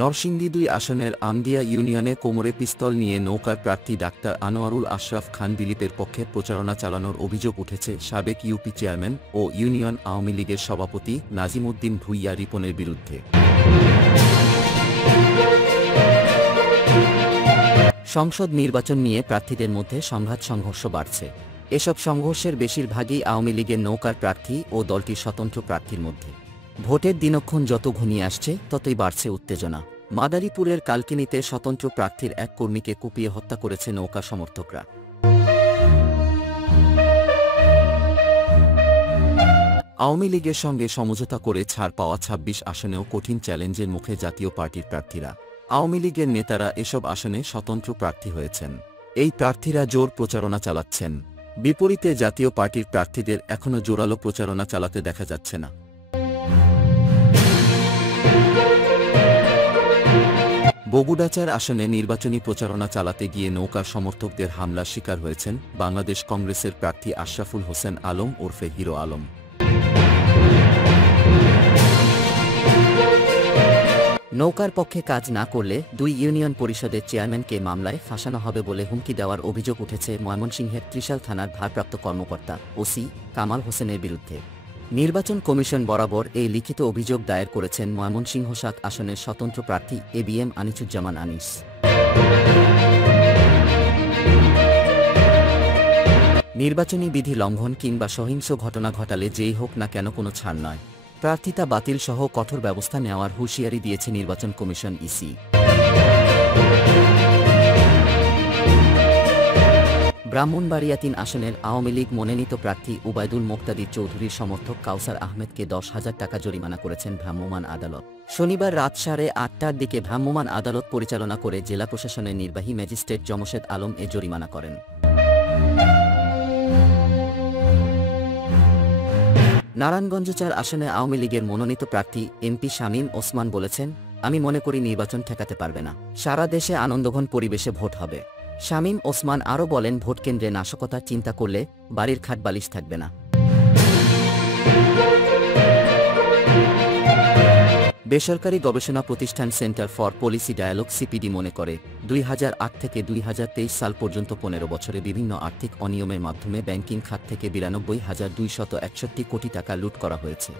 নরসিংদী ২ আসনের আমদিয়া ইউনিয়নে কোমরে পিস্তল নিয়ে নৌকার প্রার্থী ডাক্তার আনোয়ারুল আশরাফ খান দিলীপের পক্ষে প্রচারণা চালানোর অভিযোগ উঠেছে সাবেক ইউপি চেয়ারম্যান ও ইউনিয়ন আওয়ামী লীগের সভাপতি নাজিমউদ্দিন ভূঁইয়া রিপনের বিরুদ্ধে। সংসদ নির্বাচন নিয়ে প্রার্থীদের মধ্যে সংঘাত-সংঘর্ষ বাড়ছে। এসব সংঘর্ষের বেশিরভাগই আওয়ামী লীগের নৌকার প্রার্থী ও দলটির স্বতন্ত্র প্রার্থীর মধ্যে। ভোটের দিনক্ষণ যত ঘনিয়ে আসছে ততই বাড়ছে উত্তেজনা। মাদারীপুরের কালকিনিতে স্বতন্ত্র প্রার্থীর এক কর্মীকে কুপিয়ে হত্যা করেছে নৌকা সমর্থকরা। আওয়ামী লীগের সঙ্গে সমঝোতা করে ছাড় পাওয়া ২৬ আসনেও কঠিন চ্যালেঞ্জের মুখে জাতীয় পার্টির প্রার্থীরা। আওয়ামী লীগের নেতারা এসব আসনে স্বতন্ত্র প্রার্থী হয়েছেন। এই প্রার্থীরা জোর প্রচারণা চালাচ্ছেন। বিপরীতে জাতীয় পার্টির প্রার্থীদের এখনও জোরালো প্রচারণা চালাতে দেখা যাচ্ছে না। বগুড়াচার আসনে নির্বাচনী প্রচারণা চালাতে গিয়ে নৌকা সমর্থকদের হামলার শিকার হয়েছেন বাংলাদেশ কংগ্রেসের প্রার্থী আশরাফুল হোসেন আলম ওরফে হিরো আলম। নৌকার পক্ষে কাজ না করলে ২ ইউনিয়ন পরিষদের চেয়ারম্যানকে মামলায় ফাঁসানো হবে বলে হুমকি দেওয়ার অভিযোগ উঠেছে ময়মনসিংহের ত্রিশাল থানার ভারপ্রাপ্ত কর্মকর্তা ওসি কামাল হোসেনের বিরুদ্ধে। নির্বাচন কমিশন বরাবর এই লিখিত অভিযোগ দায়ের করেছেন ময়মনসিংহ ৭ আসনের স্বতন্ত্র প্রার্থী এবিএম আনিসুজ্জামান আনিস। নির্বাচনী বিধি লঙ্ঘন কিংবা সহিংস ঘটনা ঘটালে যেই হোক না কেন কোনো ছাড় নয়, প্রার্থিতা বাতিল সহ কঠোর ব্যবস্থা নেওয়ার হুঁশিয়ারি দিয়েছে নির্বাচন কমিশন ইসি। ব্রাহ্মণবাড়িয়া ৩ আসনের আওয়ামী লীগ মনোনীত প্রার্থী উবায়দুল মোক্তাদির চৌধুরীর সমর্থক কাউসার আহমেদকে ১০,০০০ টাকা জরিমানা করেছেন ভ্রাম্যমাণ আদালত। শনিবার রাত ৮:৩০টার দিকে ভ্রাম্যমাণ আদালত পরিচালনা করে জেলা প্রশাসনের নির্বাহী ম্যাজিস্ট্রেট জমশেদ আলম এ জরিমানা করেন। নারায়ণগঞ্জ ৪ আসনে আওয়ামী লীগের মনোনীত প্রার্থী এমপি শামীম ওসমান বলেছেন, আমি মনে করি নির্বাচন ঠেকাতে পারবে না। সারা দেশে আনন্দঘন পরিবেশে ভোট হবে। শামীম ওসমান আরও বলেন, ভোট কেন্দ্রে নাশকতার চিন্তা করলে বাড়ির খাট বালিশ থাকবে না। বেসরকারি গবেষণা প্রতিষ্ঠান centre for policy dialogue CPD মনে করে ২০০৮ থেকে ২০২৩ সাল পর্যন্ত ১৫ বছরে বিভিন্ন আর্থিক অনিয়মের মাধ্যমে ব্যাংকিং খাত থেকে ৯২,২৬১ কোটি টাকা লুট করা হয়েছে।